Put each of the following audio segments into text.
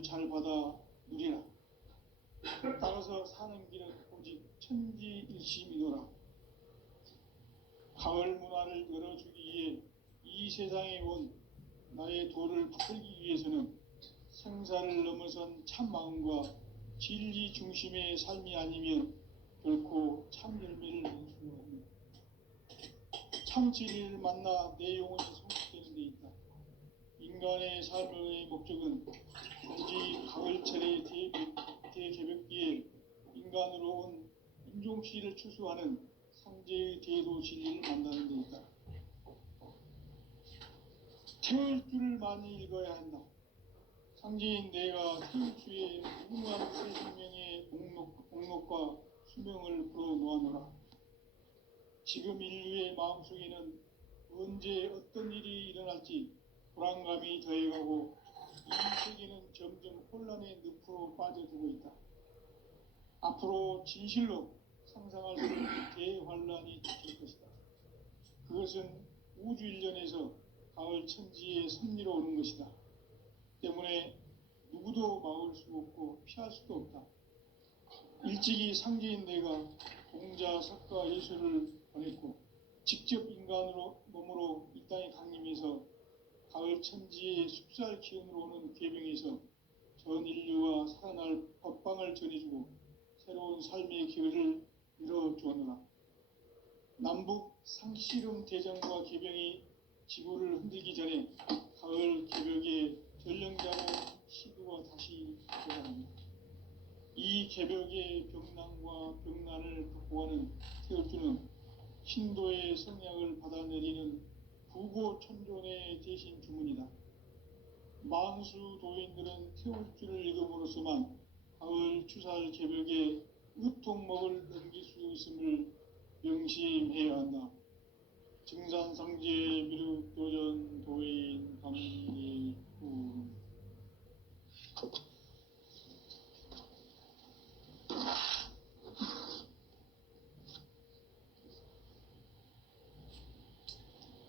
복을 잘 받아 누리라. 따라서 사는 길은 오직 천지일심이노라. 가을 문화를 열어주기 위해 이 세상에 온 나의 도를 풀기 위해서는 생사를 넘어선 참 마음과 진리 중심의 삶이 아니면 결코 참 열매를 낼 수가 없는, 참 진리를 만나 내 영혼이 성숙되는 데 있다. 인간의 삶의 목적은 오직 가을철의 대개벽기에 인간으로 온 인종시를 추수하는 상제의 대도 진리를 만나는 데 있다. 태울 줄을 많이 읽어야 한다. 상제인 내가 태울 주의 무궁한 새 생명의 목록과 수명을 풀어놓아노라. 지금 인류의 마음속에는 언제 어떤 일이 일어날지 불안감이 더해가고 이 세계는 점점 혼란의 늪으로 빠져들고 있다. 앞으로 진실로 상상할 수 없는 대환란이 닥칠 것이다. 그것은 우주 일련에서 가을 천지의 섭리로 오는 것이다. 때문에 누구도 막을 수 없고 피할 수도 없다. 일찍이 상제인 내가 공자, 석가, 예수를 보냈고 직접 인간으로 몸으로 이 땅에 강림해서 가을 천지의 숲살 기운으로 오는 궤병에서 전 인류가 살아날 법방을 전해주고 새로운 삶의 기회를 열어주었노라. 남북 상씨름 대전과 궤병이 지구를 흔들기 전에 가을 개벽의 전령자로 시구가 다시 들어갑니다. 이 개벽의 병난과 병난을 극복하는 태울주는 신도의 성약을 받아내리는 부고천존의 대신 주문이다. 만수 도인들은 태울주를 읽음으로써만 가을 추살 개벽의 으통목을 넘길 수 있음을 명심해야 한다. 증산상제 미륵도전 도인 감리후.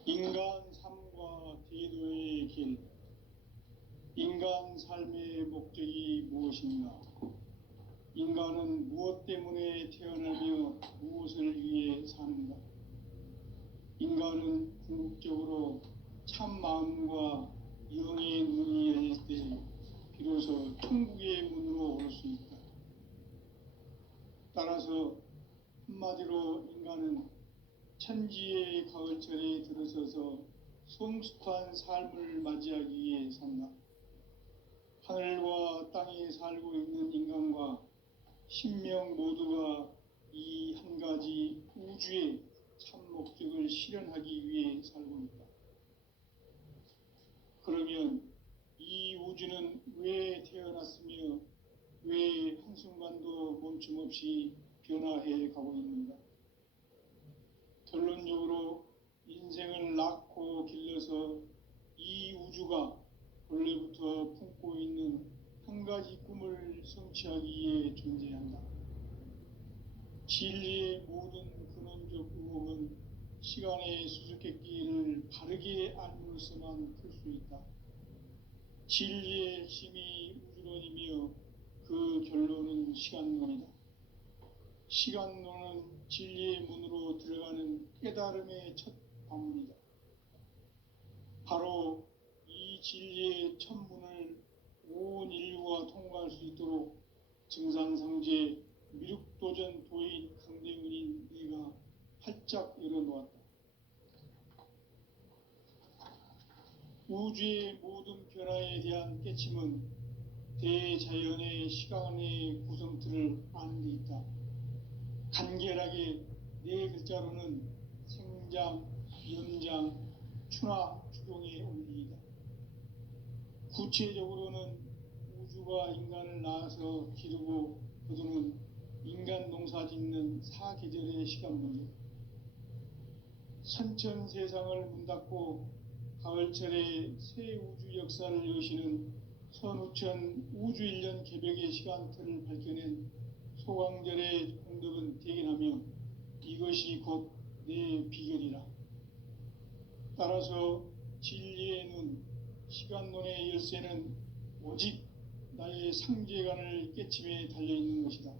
인간 삶과 대도의 길. 인간 삶의 목적이 무엇인가? 인간은 무엇 때문에 태어나며 무엇을 위해 사는가? 인간은 궁극적으로 참 마음과 영의 문이 열릴 때 비로소 천국의 문으로 올 수 있다. 따라서 한마디로 인간은 천지의 가을철에 들어서서 성숙한 삶을 맞이하기 위해 산다. 하늘과 땅에 살고 있는 인간과 신명 모두가 이 한 가지 우주의 참 목적을 실현하기 위해 살고 있다. 그러면 이 우주는 왜 태어났으며 왜 한순간도 멈춤없이 변화해 가고 있는가? 결론적으로 인생을 낳고 길러서 이 우주가 원래부터 품고 있는 한 가지 꿈을 성취하기 위해 존재한다. 진리의 모든 근원적 의혹은 시간의 수수께끼를 바르게 알므로서만 풀 수 있다. 진리의 핵심이 우주론이며 그 결론은 시간론이다. 시간론은 진리의 문으로 들어가는 깨달음의 첫 방문이다. 바로 이 진리의 첫 문을 온 인류가 통과할 수 있도록 증산상제 미륵도전 도인 강대은인 네가 활짝 열어놓았다. 우주의 모든 변화에 대한 깨침은 대자연의 시간의 구성틀을 아는 데 있다. 간결하게 네 글자로는 생장, 연장, 추나 추동의 원리이다. 구체적으로는 우주가 인간을 낳아서 기르고 거두는 인간 농사 짓는 사계절의 시간 문제. 선천 세상을 문 닫고 가을철에 새 우주 역사를 여시는 선우천 우주일년 개벽의 시간틀을 밝혀낸 소강절의 공덕은 대견하며 이것이 곧 내 비결이라. 따라서 진리의 눈, 시간론의 열쇠는 오직 나의 나의 상제관을 깨침에 달려있는 것이다.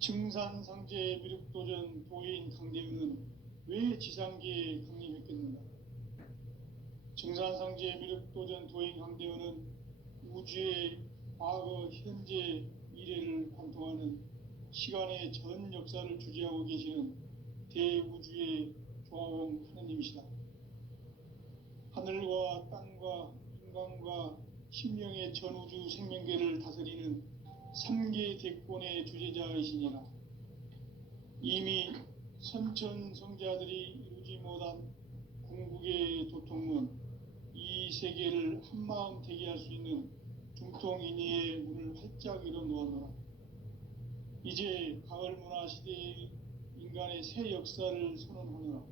증산상제 미륵도전 도인 강대우는 왜 지상계에 강림했겠는가? 증산상제 미륵도전 도인 강대우는 우주의 과거, 현재, 미래를 관통하는 시간의 전 역사를 주재하고 계시는 대우주의 조화원 하느님이시다. 하늘과 땅과 인간과 신명의 전우주 생명계를 다스리는 3계 대권의 주재자이시니라. 이미 선천성자들이 이루지 못한 궁극의 도통문, 이 세계를 한마음 되게 할 수 있는 중통인의의 문을 활짝 열어놓았노라. 이제 가을 문화 시대의 인간의 새 역사를 선언하노라.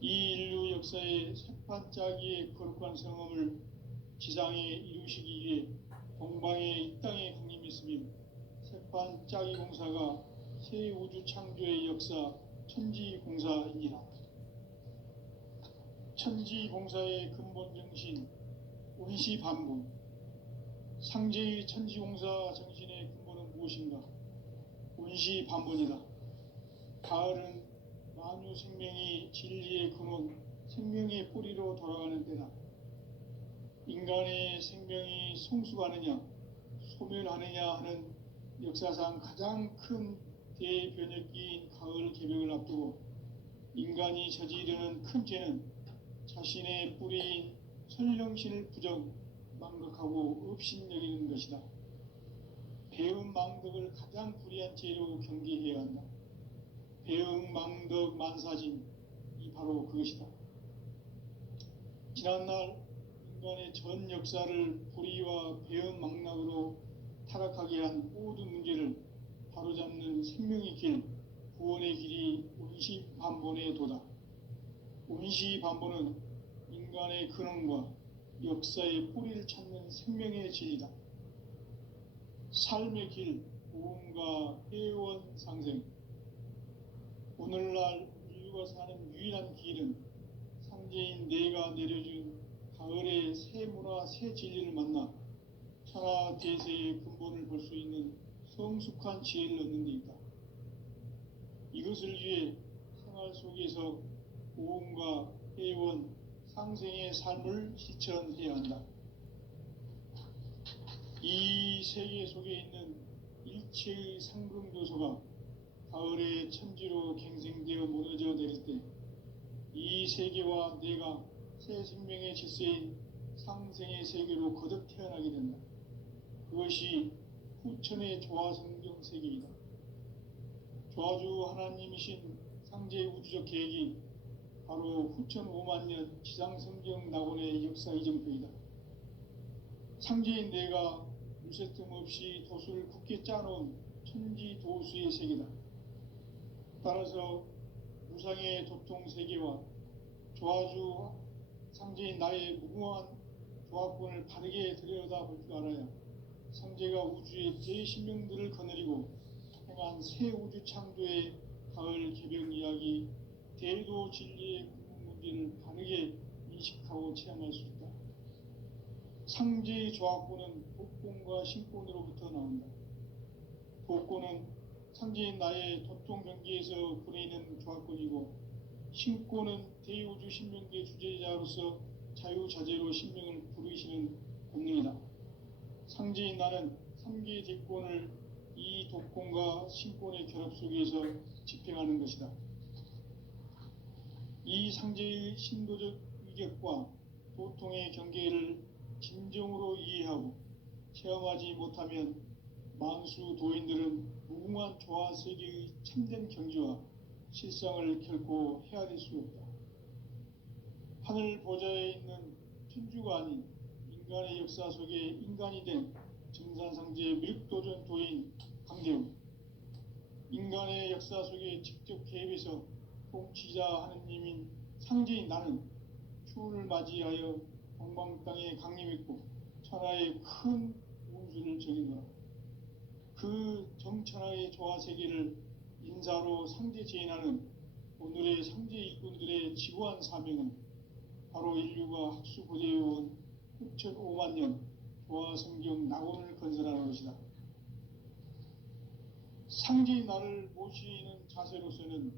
이 인류 역사의 새판짜기의 거룩한 성험을 지상에 이루시기 위해 동방의 이 땅에 강림했으며 새판짜기 공사가 새 우주 창조의 역사 천지공사이니라. 천지공사의 근본 정신 운시반분, 상제의 천지공사 정신의 근본은 무엇인가? 운시반분이다. 가을은 만유 생명이 진리의 근원, 생명의 뿌리로 돌아가는 때다. 인간의 생명이 성숙하느냐, 소멸하느냐 하는 역사상 가장 큰 대변혁기인 가을 개벽을 앞두고 인간이 저지르는 큰 죄는 자신의 뿌리인 설령신을 부정, 망각하고 업신여기는 것이다. 배음 망덕을 가장 불의한 죄로 경계해야 한다. 배음 망덕 만사진, 이 바로 그것이다. 지난날 인간의 전 역사를 불의와 배음 망락으로 타락하게 한 모든 문제를 바로잡는 생명의 길, 구원의 길이 운시반본의 도다. 운시반본은 인간의 근원과 역사의 뿌리를 찾는 생명의 진리다. 삶의 길, 고음과 회원 상생. 오늘날 인류가 사는 유일한 길은 상제인 내가 내려준 가을의 새 문화, 새 진리를 만나 천하 대세의 근본을 볼 수 있는 성숙한 지혜를 얻는 데 있다. 이것을 위해 생활 속에서 고음과 회원, 상생의 삶을 실천해야 한다. 이 세계 속에 있는 일체의 상금교소가 가을의 천지로 갱생되어 무너져 내릴 때 이 세계와 내가 새 생명의 질서인 상생의 세계로 거듭 태어나게 된다. 그것이 후천의 조화성경 세계이다. 조화주 하나님이신 상제의 우주적 계획이 바로 후천 5만년 지상성경 낙원의 역사 이정표이다. 상제인 내가 물새틈 없이 도수를 굳게 짜놓은 천지도수의 세계다. 따라서 무상의 도통세계와 조화주 상제인 나의 무궁한 조화권을 바르게 들여다볼 줄 알아야 상제가 우주의 제10명들을 거느리고 행한 새 우주 창조의 가을 개벽 이야기, 대도 진리의 근본 문제를 바르게 인식하고 체험할 수 있다. 상제의 조화권은 복권과 신권으로부터 나온다. 복권은 상제인 나의 도통 경계에서 보내는 조화권이고, 신권은 대우주 신명계 주제자로서 자유자재로 신명을 부르시는 본능이다. 상제인 나는 3계 대권을 이 독권과 신권의 결합 속에서 집행하는 것이다. 이 상제의 신도적 위격과 도통의 경계를 진정으로 이해하고 체험하지 못하면 만수 도인들은 무궁한 조화 세계의 참된 경지와 실상을 결코 헤아릴 수 없다. 하늘 보좌에 있는 천주가 아닌 인간의 역사 속에 인간이 된 증산상제 미륵도전 도인 강대우, 인간의 역사 속에 직접 개입해서 통치자 하느님인 상제인 나는 추운을 맞이하여 동방 땅에 강림했고 천하의 큰 운수를 정해놓아 그 정천하의 조화세계를 인사로 상제 제인하는 오늘의 상제 일꾼들의 지구한 사명은 바로 인류가 학수고대해온 6,500만 년 도화성경 낙원을 건설하는 것이다. 상제의 나를 모시는 자세로서는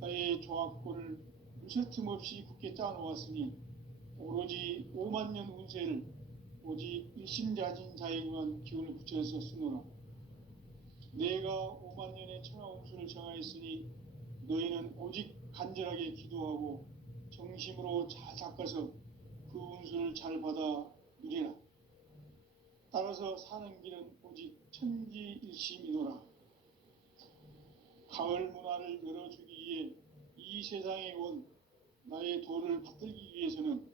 나의 조합골을 무쇠틈 없이 굳게 짜놓았으니 오로지 5만 년 운세를 오직 일심자진 자에게만 기운을 붙여서 쓰노라. 내가 5만 년의 천하 운수를 정하였으니 너희는 오직 간절하게 기도하고 정심으로 잘 닦아서 그 운수를 잘 받아 누리라. 따라서 사는 길은 오직 천지일심이노라. 가을 문화를 열어주기 위해 이 세상에 온 나의 도를 받들기 위해서는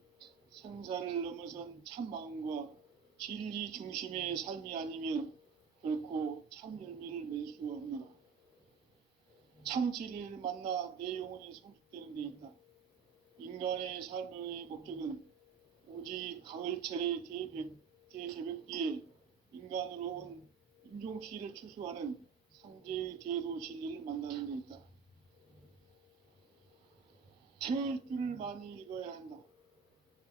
생사를 넘어선 참 마음과 진리 중심의 삶이 아니면 결코 참 열매를 맺을 수 없노라. 참 진리를 만나 내 영혼이 성숙되는 데 있다. 인간의 삶의 목적은 오직 가을철의 대개벽기에 인간으로 온 인종시를 추수하는 상제의 대도 진리를 만나는 데 있다. 태일주를 많이 읽어야 한다.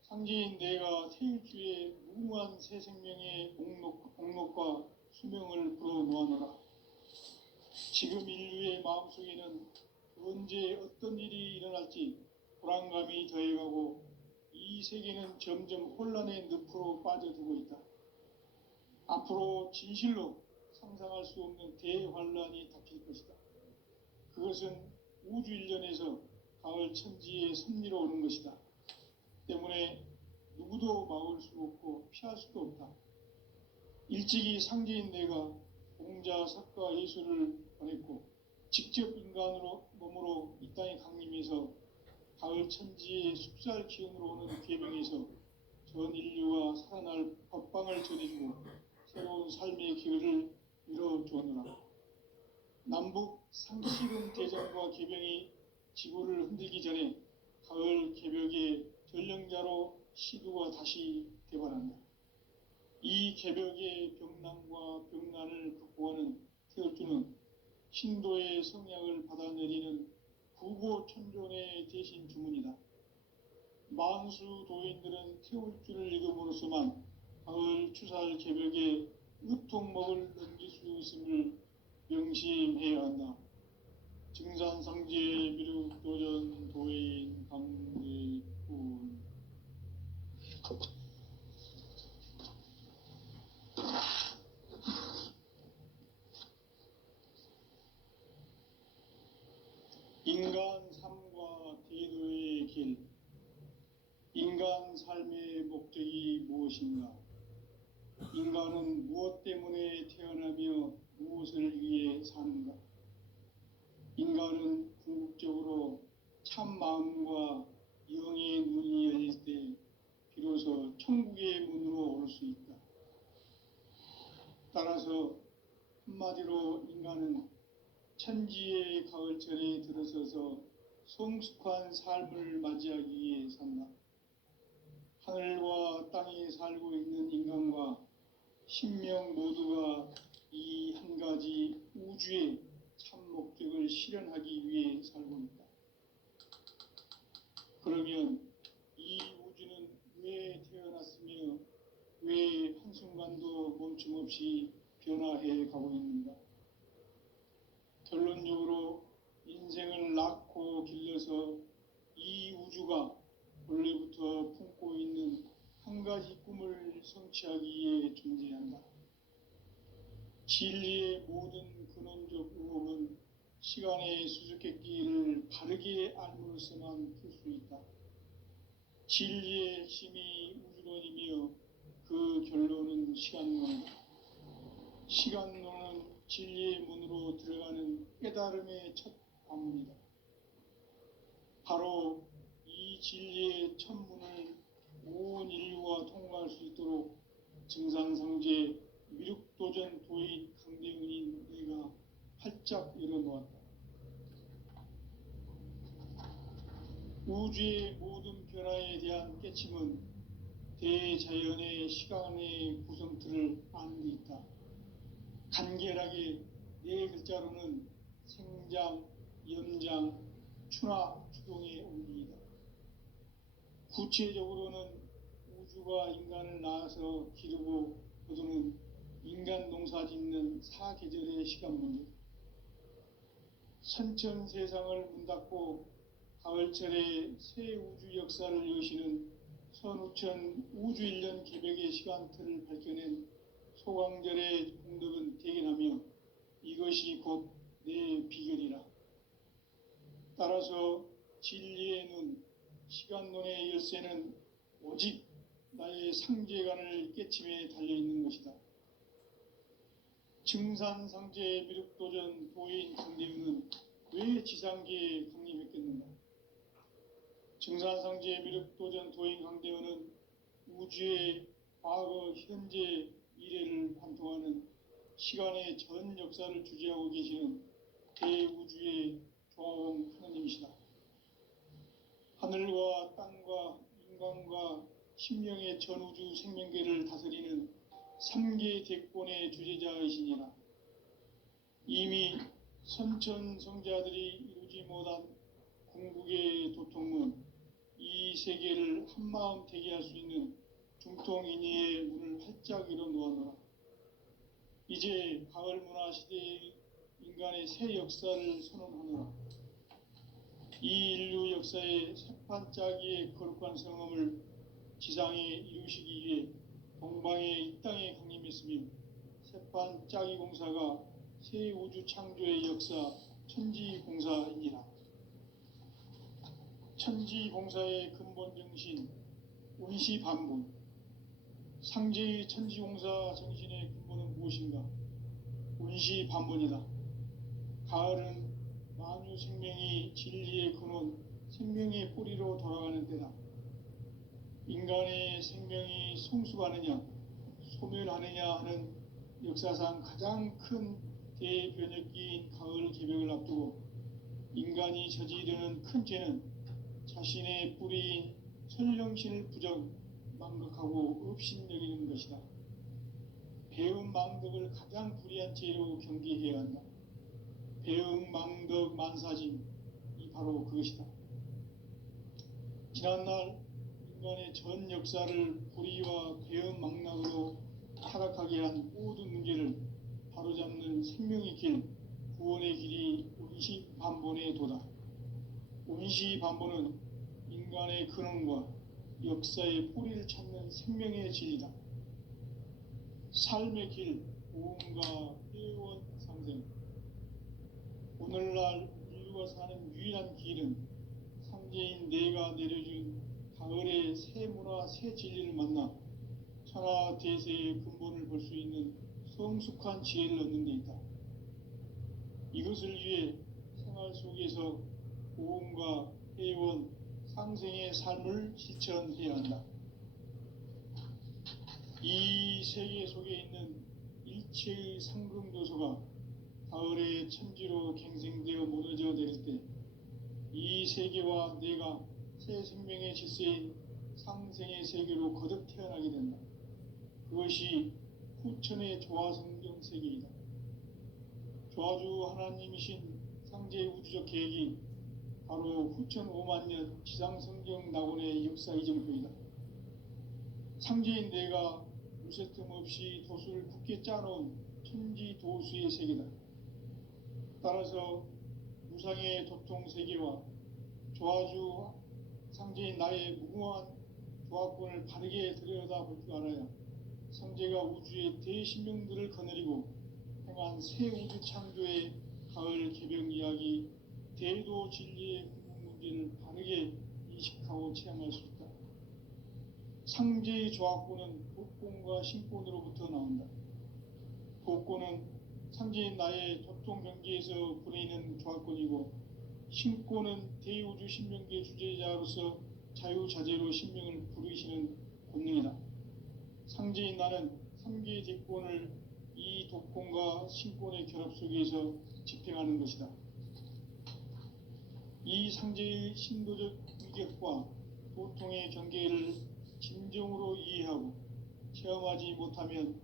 상제인 내가 태일주의 무궁한 새 생명의 목록과 수명을 불어놓아노라. 지금 인류의 마음속에는 언제 어떤 일이 일어날지 불안감이 더해가고 이 세계는 점점 혼란의 늪으로 빠져들고 있다. 앞으로 진실로 상상할 수 없는 대환란이 닥칠 것이다. 그것은 우주 일련에서 가을 천지의 섭리로 오는 것이다. 때문에 누구도 막을 수 없고 피할 수도 없다. 일찍이 상제인 내가 공자, 석가, 예수를 보냈고 직접 인간으로 몸으로 이 땅에 강림해서 가을 천지의 숲살 기운으로 오는 계명에서 전 인류가 살아날 법방을 전해주고 새로운 삶의 기회를 이뤄주었노라. 남북 상시름 대전과 계병이 지구를 흔들기 전에 가을 개벽의 전령자로 시두가 다시 되반한다. 이 개벽의 병난과 병난을 극복하는 태울주는 신도의 성약을 받아내리는 구고천존의 대신 주문이다. 만수 도인들은 태울주를 읽음으로써만 가을 추살 개벽에 으통목을 넘길 수 있음을 명심해야 한다. 증산상제 미륵도전 도인 강제군. 인간 삶과 대도의 길. 인간 삶의 목적이 무엇인가? 인간은 무엇 때문에 태어나며 무엇을 위해 사는가? 인간은 궁극적으로 참 마음과 영의 눈이 열릴 때 비로소 천국의 문으로 올 수 있다. 따라서 한마디로 인간은 천지의 가을철에 들어서서 성숙한 삶을 맞이하기 위해 산다. 하늘과 땅에 살고 있는 인간과 신명 모두가 이 한 가지 우주의 참 목적을 실현하기 위해 살고 있다. 그러면 이 우주는 왜 태어났으며 왜 한순간도 멈춤 없이 변화해 가고 있는가? 결론적으로 인생을 낳고 길러서 이 우주가 원래부터 품고 있는 한 가지 꿈을 성취하기 위해 존재한다. 진리의 모든 근원적 의혹은 시간의 수수께끼를 바르게 알므로써만 풀 수 있다. 진리의 핵심이 우주론이며 그 결론은 시간론이다. 시간론은 진리의 문으로 들어가는 깨달음의 첫 관문이다. 바로 이 진리의 첫 문을 온 인류가 통과할 수 있도록 증산상제 미륵도전 도인 강대훈인 내가 활짝 열어놓았다. 우주의 모든 변화에 대한 깨침은 대자연의 시간의 구성틀을 아는 데 있다. 간결하게 네 글자로는 생장, 염장, 추나 추동의 원리이다. 구체적으로는 우주 우주가 인간을 낳아서 기르고 거두는 인간 농사 짓는 사계절의 시간 문제, 선천 세상을 문 닫고 가을철에 새 우주 역사를 여시는 선우천 우주일년 개벽의 시간틀을 밝혀낸 소강절의 공덕은 대견하며 이것이 곧 내 비결이라. 따라서 진리의 눈, 시간론의 열쇠는 오직 나의 상제관을 깨침에 달려있는 것이다. 증산상제 미륵도전 도인 강대우는 왜 지상계에 강림했겠는가? 증산상제 미륵도전 도인 강대우는 우주의 과거, 현재, 미래를 관통하는 시간의 전 역사를 주재하고 계시는 대우주의 조화원 하느님이시다. 하늘과 땅과 인간과 신명의 전우주 생명계를 다스리는 3계 대권의 주재자이시니라. 이미 선천성자들이 이루지 못한 궁극의 도통문, 이 세계를 한마음 되게 할 수 있는 중통인의의 문을 활짝 열어 놓아노라. 이제 가을 문화 시대의 인간의 새 역사를 선언하노라. 이 인류 역사의 새판짜기의 거룩한 성험을 지상에 이루시기 위해 동방의 이 땅에 강림했으며 새판짜기 공사가 새 우주 창조의 역사 천지공사이니라. 천지공사의 근본 정신 운시반분, 상제의 천지공사 정신의 근본은 무엇인가? 운시반분이다. 가을은 만유 생명이 진리의 근원, 생명의 뿌리로 돌아가는 때다. 인간의 생명이 성숙하느냐, 소멸하느냐 하는 역사상 가장 큰 대변혁기인 가을 개벽을 앞두고 인간이 저지르는 큰 죄는 자신의 뿌리인 설령신을 부정, 망각하고 업신여기는 것이다. 배음 망덕을 가장 불의한 죄로 경계해야 한다. 배음 망덕 만사짐이 바로 그것이다. 지난날 인간의 전 역사를 불의와 배음 망락으로 타락하게 한 모든 문제를 바로잡는 생명의 길, 구원의 길이 운시반본의 도다. 운시반본은 인간의 근원과 역사의 뿌리를 찾는 생명의 진리다. 삶의 길, 오음과 회원 상생. 오늘날 인류가 사는 유일한 길은 상제인 내가 내려준 가을의 새 문화, 새 진리를 만나 천하 대세의 근본을 볼 수 있는 성숙한 지혜를 얻는 데 있다. 이것을 위해 생활 속에서 오음과 회원, 상생의 삶을 실천해야 한다. 이 세계 속에 있는 일체의 상금도소가 가을의 천지로 갱생되어 무너져 내릴 때 이 세계와 내가 새 생명의 질서인 상생의 세계로 거듭 태어나게 된다. 그것이 후천의 조화성경 세계이다. 조화주 하나님이신 상제의 우주적 계획이 바로 후천 5만년 지상성경 낙원의 역사 이정표이다. 상제인 내가 무쇠 틈 없이 도수를 굳게 짜놓은 천지도수의 세계다. 따라서 무상의 도통세계와 조화주 상제인 나의 무궁한 조화권을 바르게 들여다볼 줄 알아야 상제가 우주의 대신명들을 거느리고 행한 새 우주 창조의 가을 개벽 이야기, 대도 진리의 궁극 문제를 바르게 인식하고 체험할 수 있다. 상제의 조화권은 복권과 신권으로부터 나온다. 복권은 상제인 나의 도통 경계에서 보내는 조화권이고, 신권은 대우주 신명계 주제자로서 자유자재로 신명을 부르시는 본능이다. 상제인 나는 3계 대권을 이 독권과 신권의 결합 속에서 집행하는 것이다. 이 상제의 신도적 위격과 도통의 경계를 진정으로 이해하고 체험하지 못하면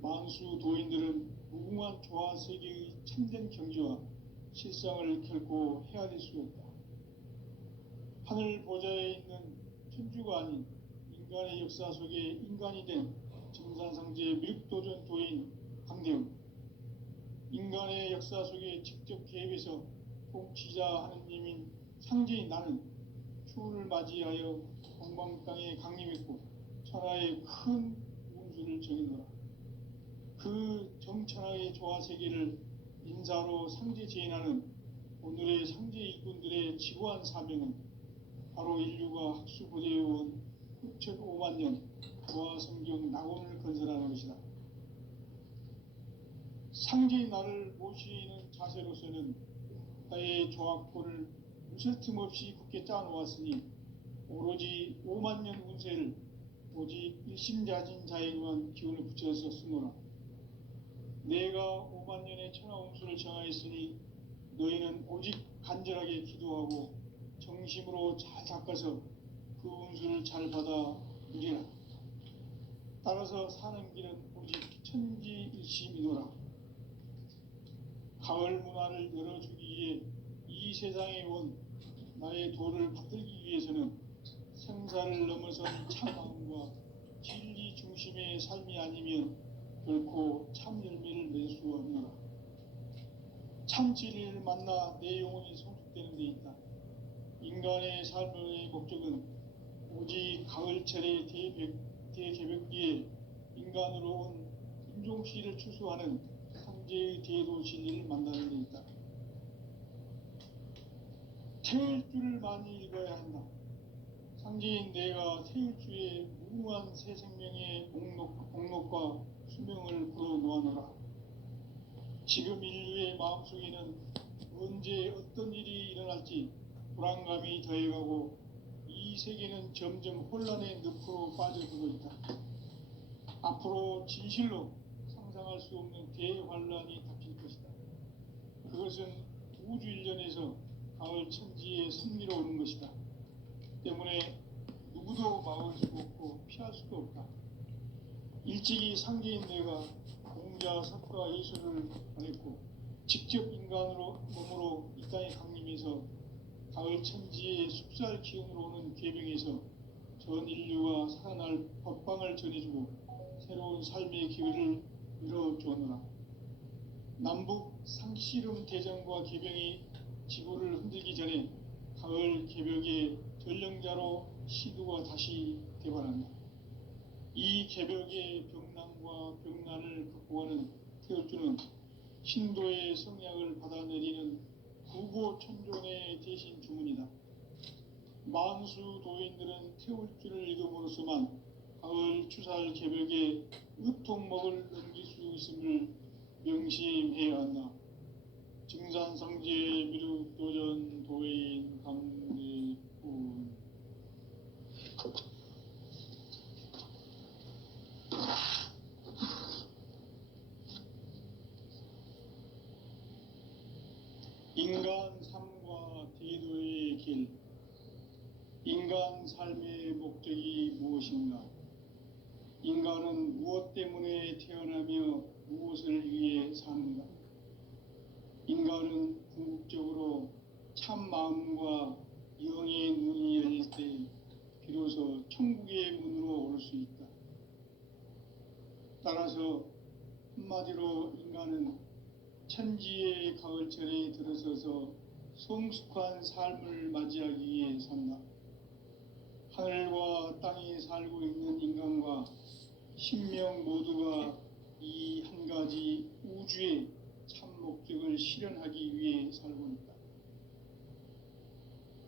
만수 도인들은 무궁한 조화 세계의 참된 경지와 실상을 결코 헤아릴 수 없다. 하늘 보좌에 있는 천주가 아닌 인간의 역사 속에 인간이 된 정산상제의 미륵도전 도인 강대웅, 인간의 역사 속에 직접 개입해서 통치자 하느님인 상제인 나는 추운을 맞이하여 동방 땅에 강림했고 천하의 큰 운수를 정해노라. 그 정천하의 조화세계를 인사로 상제 제인하는 오늘의 상제 일꾼들의 지구한 사명은 바로 인류가 학수고대해온 6,5만 년 조화성경 낙원을 건설하는 것이다. 상제의 나를 모시는 자세로서는 나의 조합골을 무쇠 틈 없이 굳게 짜놓았으니 오로지 5만 년 운세를 오직 일심자진 자에게만 기운을 붙여서 쓰노라. 내가 5만 년의 천하 운수를 정하였으니 너희는 오직 간절하게 기도하고 정심으로 잘 닦아서 그 운수를 잘 받아 누리라. 따라서 사는 길은 오직 천지일심이노라. 가을 문화를 열어주기 위해 이 세상에 온 나의 도를 받들기 위해서는 생사를 넘어선 참 마음과 진리 중심의 삶이 아니면 결코 참 열매를 낼 수 없노라. 참 진리를 만나 내 영혼이 성숙되는 데 있다. 인간의 삶의 목적은 오직 가을철의 대개벽기에 인간으로 온 인종시를 추수하는 상제의 대도 진리를 만나는 데 있다. 태일주를 많이 읽어야 한다. 상제인 내가 태일주의 무궁한 새 생명의 목록과 수명을 불어놓아노라. 지금 인류의 마음속에는 언제 어떤 일이 일어날지 불안감이 더해가고 이 세계는 점점 혼란의 늪으로 빠져들고 있다. 앞으로 진실로 상상할 수 없는 대환란이 닥칠 것이다. 그것은 우주 일련에서 가을 천지의 섭리로 오는 것이다. 때문에 누구도 막을 수 없고 피할 수도 없다. 일찍이 상제인 내가 공자, 석가, 예수를 보냈고 직접 인간으로 몸으로 이 땅에 강림해서 가을 천지의 숲살 기운으로 오는 계명에서 전 인류가 살아날 법방을 전해주고 새로운 삶의 기회를 열어주었노라. 남북 상씨름 대전과 개병이 지구를 흔들기 전에 가을 개벽의 전령자로 시두가 다시 되발한다. 이 개벽의 병난과 병난을 극복하는 태울주는 신도의 성약을 받아내리는 구보천종의 대신 주문이다. 만수 도인들은 태울주를 읽음으로써만 가을 추살 개벽의 으통목을 넘길 수 있음을 명심해야 한다. 증산상제 미륵도전 도인 강대훈. 인간 삶과 대도의 길. 인간 삶의 목적이 무엇인가? 인간은 무엇 때문에 태어나며 무엇을 위해 사는가? 인간은 궁극적으로 참 마음과 영의 눈이 열릴 때 비로소 천국의 문으로 올 수 있다. 따라서 한마디로 인간은 천지의 가을철에 들어서서 성숙한 삶을 맞이하기 위해 산다. 하늘과 땅에 살고 있는 인간과 신명 모두가 이 한 가지 우주의 참 목적을 실현하기 위해 살고 있다.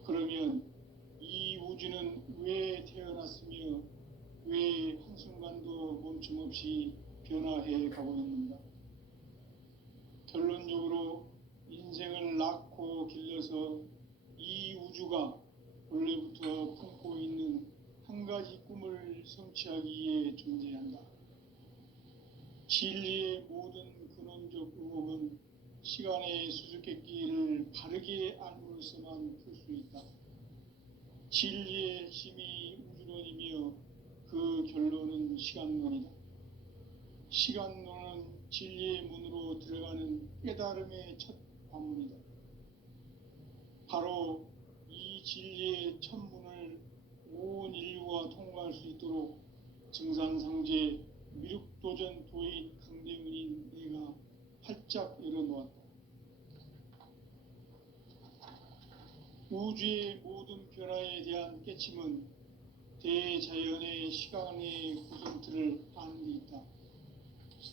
그러면 이 우주는 왜 태어났으며 왜 한순간도 멈춤없이 변화해 가고 있는가? 결론적으로 인생을 낳고 길러서 이 우주가 원래부터 품고 있는 한 가지 꿈을 성취하기 위해 존재한다. 진리의 모든 근원적 의혹은 시간의 수수께끼를 바르게 알므로서만 풀 수 있다. 진리의 핵심이 우주론이며 그 결론은 시간론이다. 시간론은 진리의 문으로 들어가는 깨달음의 첫 관문이다. 바로 이 진리의 첫 문을 온 인류가 통과할 수 있도록 증산상제 미륵도전 도인 강대훈인 내가 활짝 열어놓았다. 우주의 모든 변화에 대한 깨침은 대자연의 시간의 구성틀을 아는 데 있다.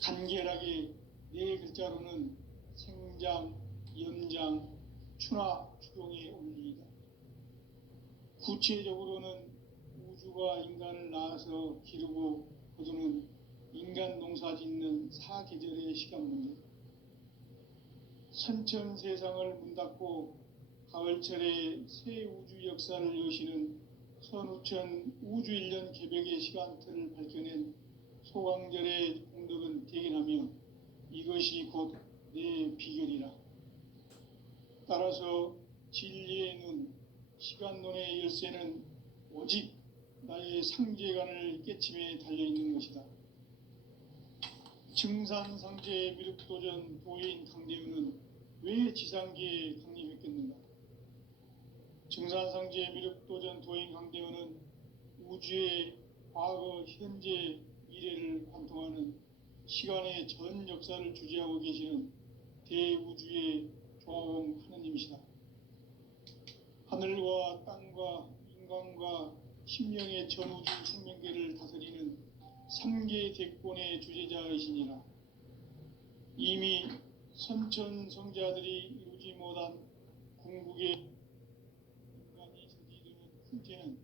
간결하게 네 글자로는 생장, 연장, 추나 추동의 원리이다. 구체적으로는 우주가 인간을 낳아서 기르고 거두는 인간 농사 짓는 사계절의 시간 문제. 선천 세상을 문 닫고 가을철에 새 우주 역사를 여시는 선우천 우주 1년 개벽의 시간틀을 밝혀낸 소강절의 공덕은 대견하며 이것이 곧 내 비결이라. 따라서 진리의 눈, 시간론의 열쇠는 오직 나의 상제관을 깨침에 달려있는 것이다. 증산상제 미륵도전 도인 강대훈은 왜 지상계에 강림했겠는가? 증산상제 미륵도전 도인 강대훈은 우주의 과거, 현재, 미래를 관통하는 시간의 전 역사를 주재하고 계시는 대우주의 조화공 하느님이시다. 하늘과 땅과 인간과 심령의 전우주 생명계를 다스리는 3계 대권의 주재자이시니라. 이미 선천성자들이 이루지 못한 궁극의 인간이 저지르는 큰 죄는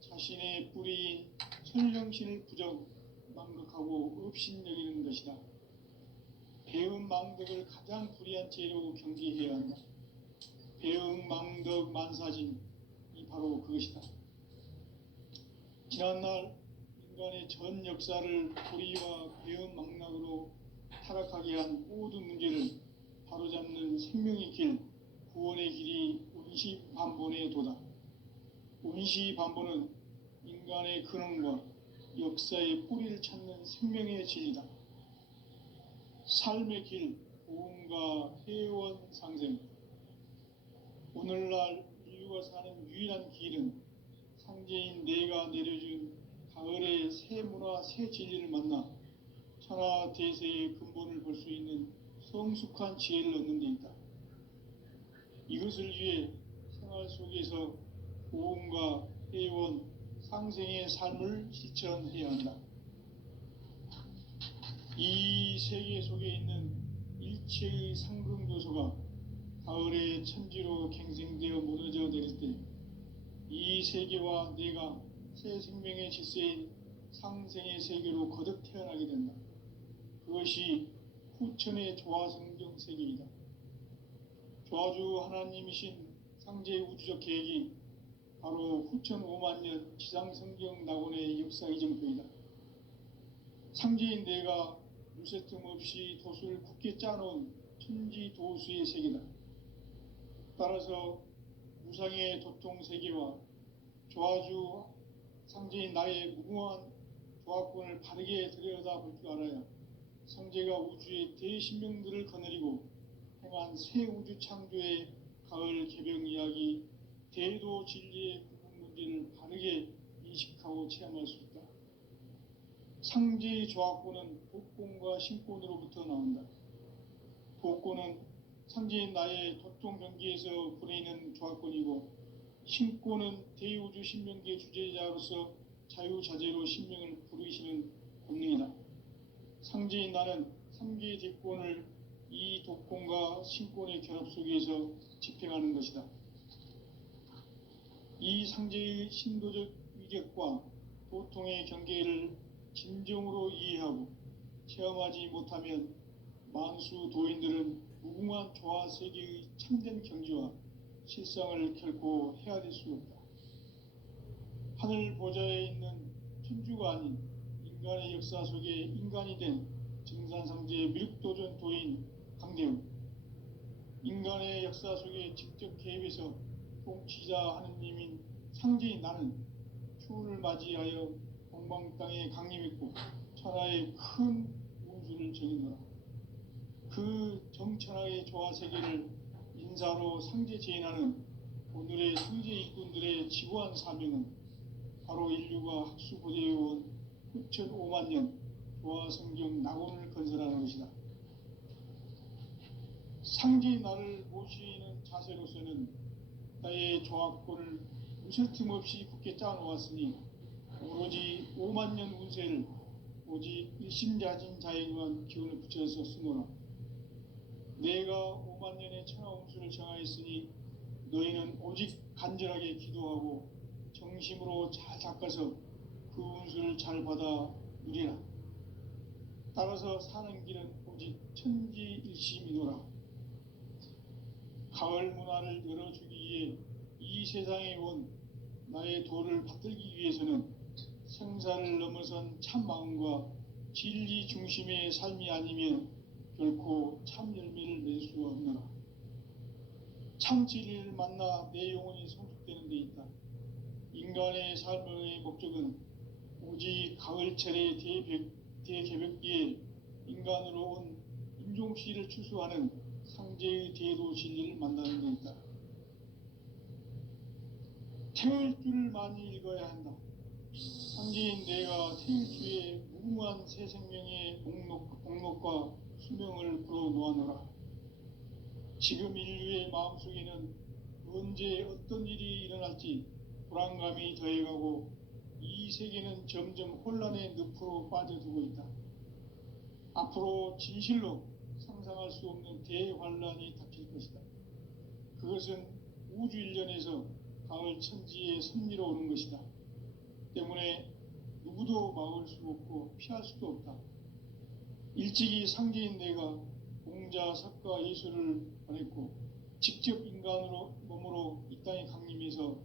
자신의 뿌리인 천령신을 부정, 망극하고 업신여기는 것이다. 배음 망덕을 가장 불의한 죄로 경계해야 한다. 배음 망덕 만사진이 바로 그것이다. 지난날 인간의 전 역사를 불의와 배음 망락으로 타락하게 한 모든 문제를 바로잡는 생명의 길, 구원의 길이 운시반본의 도다. 운시반본은 인간의 근원과 역사의 뿌리를 찾는 생명의 진리다. 삶의 길, 보험과 회원 상생. 오늘날 인류가 사는 유일한 길은 상제인 내가 내려준 가을의 새 문화, 새 진리를 만나 천하 대세의 근본을 볼 수 있는 성숙한 지혜를 얻는 데 있다. 이것을 위해 생활 속에서 보험과 회원, 상생의 삶을 실천해야 한다. 이 세계 속에 있는 일체의 상승교소가 가을의 천지로 갱생되어 무너져 내릴 때 이 세계와 내가 새 생명의 질서인 상생의 세계로 거듭 태어나게 된다. 그것이 후천의 조화성경 세계이다. 조화주 하나님이신 상제의 우주적 계획이 바로 후천 5만년 지상성경 낙원의 역사 이정표이다. 상제인 내가 무쇠틈 없이 도수를 굳게 짜놓은 천지도수의 세계다. 따라서 무상의 도통 세계와 조화주 상제인 나의 무궁한 조화권을 바르게 들여다볼 줄 알아야 상제가 우주의 대신명들을 거느리고 행한 새 우주 창조의 가을 개병 이야기, 대도 진리의 구분 문제를 바르게 인식하고 체험할 수 있다. 상제의 조화권은 복권과 신권으로부터 나온다. 복권은 상제인 나의 도통 경계에서 보내는 조화권이고, 신권은 대우주 신명계 주제자로서 자유자재로 신명을 부르시는 본능이다. 상제인 나는 3개의 대권을 이 독권과 신권의 결합 속에서 집행하는 것이다. 이 상제의 신도적 위격과 도통의 경계를 진정으로 이해하고 체험하지 못하면 만수 도인들은 무궁한 조화 세계의 참된 경지와 실상을 결코 헤아릴 수 없다. 하늘 보좌에 있는 천주가 아닌 인간의 역사 속에 인간이 된 증산상제의 미륵도전 도인 강대훈. 인간의 역사 속에 직접 개입해서 통치자 하느님인 상제인 나는 추운을 맞이하여 동방 땅에 강림했고 천하의 큰 운수를 정의노라. 그 정천하의 조화 세계를 인사로 상제 제인하는 오늘의 상제 일꾼들의 지구한 사명은 바로 인류가 학수고대해온 후천 5만 년 조화성경 낙원을 건설하는 것이다. 상제의 나를 모시는 자세로서는 나의 조합권을 무설틈 없이 굳게 짜놓았으니 오로지 5만 년 운세를 오직 일심자진 자에게만 기운을 붙여서 쓰노라. 내가 5만 년의 천하 운수를 정하였으니 너희는 오직 간절하게 기도하고 정심으로 잘 닦아서 그 운수를 잘 받아 누리라. 따라서 사는 길은 오직 천지일심이노라. 가을 문화를 열어주기 위해 이 세상에 온 나의 도를 받들기 위해서는 생사를 넘어선 참 마음과 진리 중심의 삶이 아니면 결코 참 열매를 낼 수 없노라. 참 진리를 만나 내 영혼이 성숙되는 데 있다. 인간의 삶의 목적은 오직 가을철의 대개벽기에 인간으로 온 인종씨를 추수하는 상제의 대도 진리를 만나는 데 있다. 태울 줄을 많이 읽어야 한다. 상제인 내가 태울 주의 무궁한 새 생명의 목록과 수명을 불어놓아노라. 지금 인류의 마음속에는 언제 어떤 일이 일어날지 불안감이 더해가고 이 세계는 점점 혼란의 늪으로 빠져들고 있다. 앞으로 진실로 상상할 수 없는 대환란이 닥칠 것이다. 그것은 우주 일련에서 가을 천지의 섭리로 오는 것이다. 때문에 누구도 막을 수 없고 피할 수도 없다. 일찍이 상제인 내가 공자, 석가, 예수를 보냈고 직접 인간으로 몸으로 이 땅에 강림해서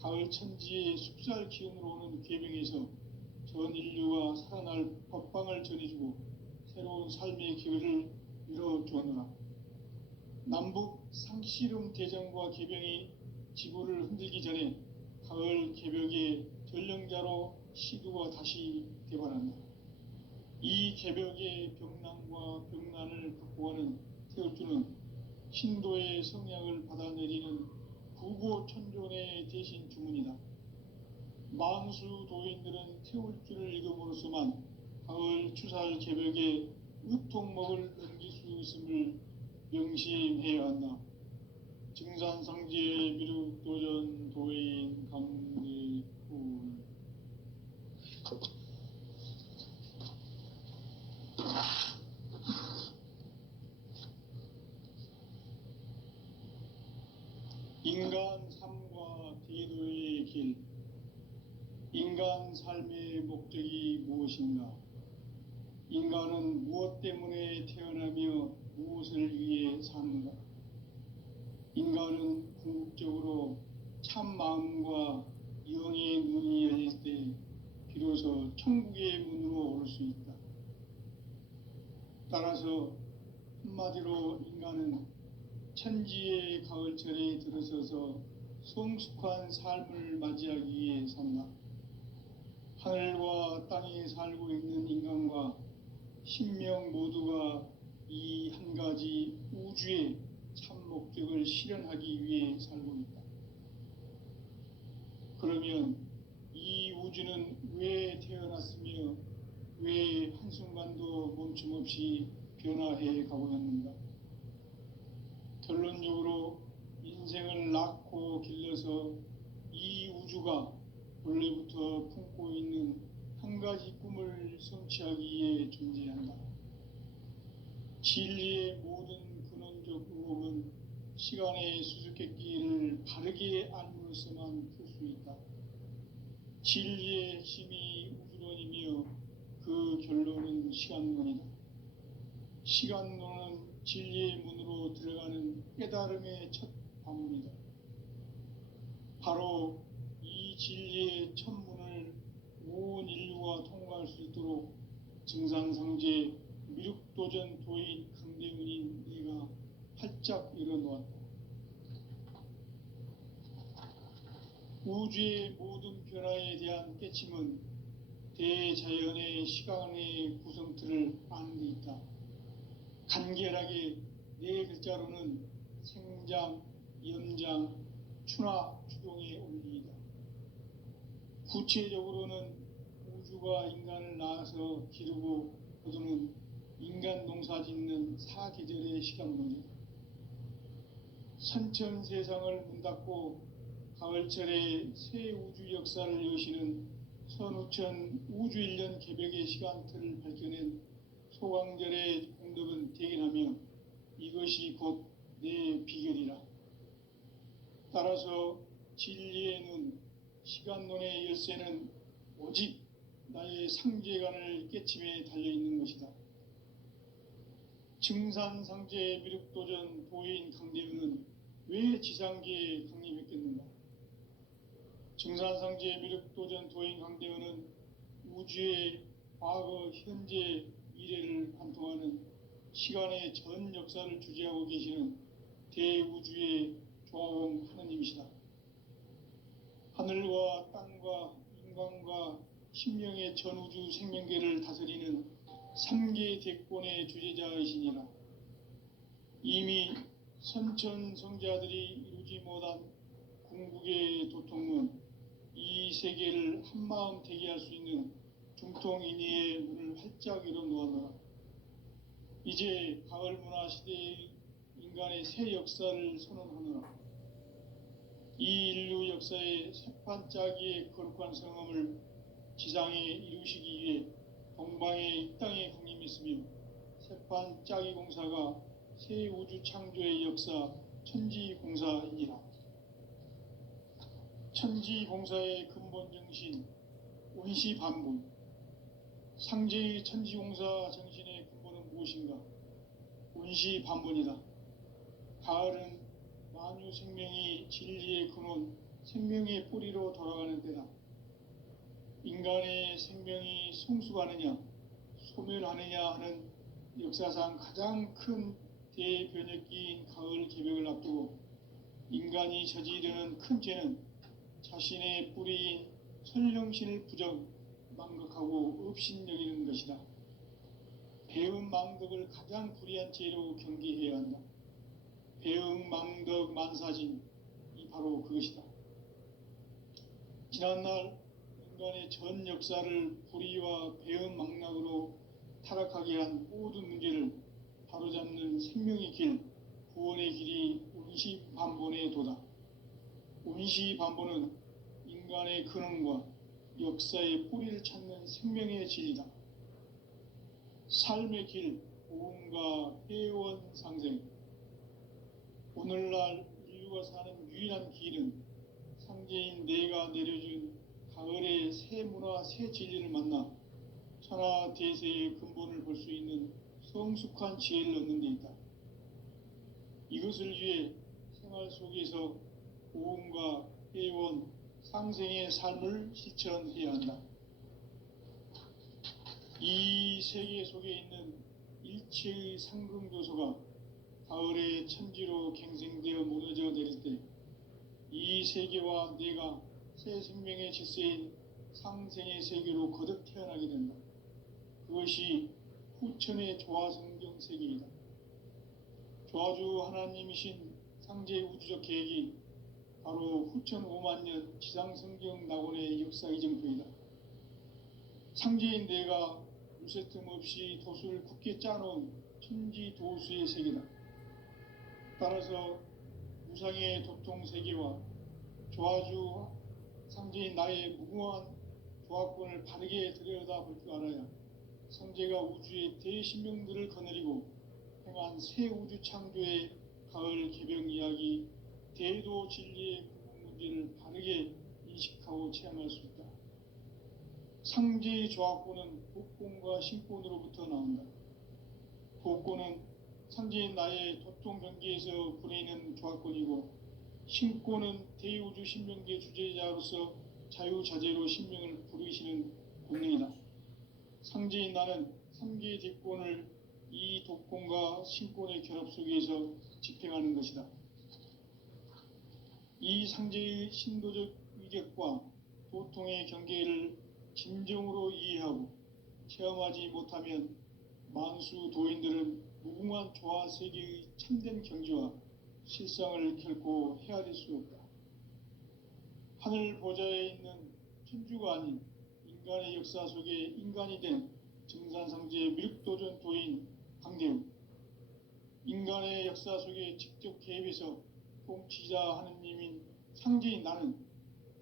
가을 천지의 숲살 기운으로 오는 계명에서 전 인류가 살아날 법방을 전해주고 새로운 삶의 기회를 이뤄주었노라. 남북 상씨름 대전과 계병이 지구를 흔들기 전에 가을 개벽의 전령자로 시두가 다시 개발한다. 이 개벽의 병난과 병난을 극복하는 태울주는 신도의 성향을 받아내리는 구고천존의 대신 주문이다. 만수 도인들은 태울주를 읽음으로써만 가을 추살 개벽의 의통목을 넘길 수 있음을 명심해야 한다. 증산상제 미륵도전 도인 강대훈. 인간 삶과 대도의 길. 인간 삶의 목적이 무엇인가? 인간은 무엇 때문에 태어나며 무엇을 위해 사는가? 인간은 궁극적으로 참 마음과 영의 눈이 열릴 때 비로소 천국의 문으로 오를 수 있다. 따라서 한마디로 인간은 천지의 가을철에 들어서서 성숙한 삶을 맞이하기 위해 산다. 하늘과 땅에 살고 있는 인간과 신명 모두가 이 한 가지 우주의 참 목적을 실현하기 위해 살고 있다. 그러면 이 우주는 왜 태어났으며 왜 한순간도 멈춤 없이 변화해 가고 있는가? 결론적으로 인생을 낳고 길러서 이 우주가 원래부터 품고 있는 한 가지 꿈을 성취하기 위해 존재한다. 진리의 모든 근원적 의혹은 시간의 수수께끼를 바르게 알므로서만 풀 수 있다. 진리의 핵심이 우주론이며 그 결론은 시간론이다. 시간론은 진리의 문으로 들어가는 깨달음의 첫 방문이다. 바로 이 진리의 첫 문을 온 인류가 통과할 수 있도록 증상상제 미륵도전 도인 강대문인 내가 활짝 열어놓았다. 우주의 모든 변화에 대한 깨침은 대자연의 시간의 구성틀을 아는 데 있다. 간결하게 네 글자로는 생장, 연장, 추나 추동의 원리이다. 구체적으로는 우주가 인간을 낳아서 기르고 거두는 인간 농사 짓는 사계절의 시간문제, 선천 세상을 문 닫고 가을철에 새 우주 역사를 여시는 선우천 우주일년 개벽의 시간틀을 밝혀낸 소강절의 공덕은 대견하며 이것이 곧 내 비결이라. 따라서 진리의 눈, 시간론의 열쇠는 오직 나의 상제관을 깨침에 달려있는 것이다. 증산상제 미륵도전 도인 강대현은 왜 지상계에 강림했겠는가? 증산상제 미륵도전 도인 강대현은 우주의 과거, 현재, 미래를 관통하는 시간의 전 역사를 주재하고 계시는 대우주의 조화원 하느님이시다. 하늘과 땅과 인간과 신명의 전우주 생명계를 다스리는 3계 대권의 주재자이시니라. 이미 선천성자들이 이루지 못한 궁극의 도통은 이 세계를 한마음 대기할 수 있는 중통인의의 문을 활짝 열어 놓았노라. 이제 가을 문화 시대의 인간의 새 역사를 선언하노라. 이 인류 역사의 새판짜기의 거룩한 성함을 지상에 이루시기 위해 동방의 이 땅에 강림했으며 새판짜기 공사가 새 우주 창조의 역사 천지공사이니라. 천지공사의 근본 정신 운시반분, 상제의 천지공사 정신의 근본은 무엇인가? 운시반분이다. 가을은 만유 생명이 진리의 근원, 생명의 뿌리로 돌아가는 때다. 인간의 생명이 성숙하느냐, 소멸하느냐 하는 역사상 가장 큰 대변혁기인 가을 개벽을 앞두고 인간이 저지르는 큰 죄는 자신의 뿌리인 설령신을 부정, 망극하고 업신여기는 것이다. 배음 망덕을 가장 불의한 죄로 경계해야 한다. 배음 망덕 만사진, 이 바로 그것이다. 지난날 인간의 전 역사를 불의와 배음 망락으로 타락하게 한 모든 문제를 바로잡는 생명의 길, 구원의 길이 운시반본의 도다. 운시반본은 인간의 근원과 역사의 뿌리를 찾는 생명의 진리다. 삶의 길, 고음과 회원 상생. 오늘날 인류가 사는 유일한 길은 상제인 내가 내려준 가을의 새 문화, 새 진리를 만나 천하 대세의 근본을 볼 수 있는 성숙한 지혜를 얻는 데 있다. 이것을 위해 생활 속에서 고음과 회원, 상생의 삶을 실천해야 한다. 이 세계 속에 있는 일체의 상금교소가 가을의 천지로 갱생되어 무너져 내릴 때 이 세계와 내가 새 생명의 질서인 상생의 세계로 거듭 태어나게 된다. 그것이 후천의 조화성경 세계이다. 조화주 하나님이신 상제의 우주적 계획이 바로 후천 5만 년 지상성경 낙원의 역사 이정표이다. 상제인 내가 물새틈 없이 도수를 굳게 짜놓은 천지도수의 세계다. 따라서 무상의 도통 세계와 조화주 상제인 나의 무궁한 조화권을 바르게 들여다볼 줄 알아야 성제가 우주의 대신명들을 거느리고 행한 새 우주 창조의 가을 개벽 이야기, 대도 진리의 궁극 문제를 바르게 인식하고 체험할 수 있다. 상제의 조화권은 복권과 신권으로부터 나온다. 복권은 상제인 나의 도통 경계에서 부리는 조화권이고, 신권은 대우주 신명계 주제자로서 자유자재로 신명을 부르시는 본능이다. 상제인 나는 3개의 뒷권을 이 독권과 신권의 결합 속에서 집행하는 것이다. 이 상제의 신도적 위격과 도통의 경계를 진정으로 이해하고 체험하지 못하면 만수 도인들은 무궁한 조화 세계의 참된 경지와 실상을 결코 헤아릴 수 없다. 하늘 보좌에 있는 천주가 아닌 인간의 역사 속에 인간이 된 정산상제의 미륵도전 도인 강대우. 인간의 역사 속에 직접 개입해서 통치자 하느님인 상제인 나는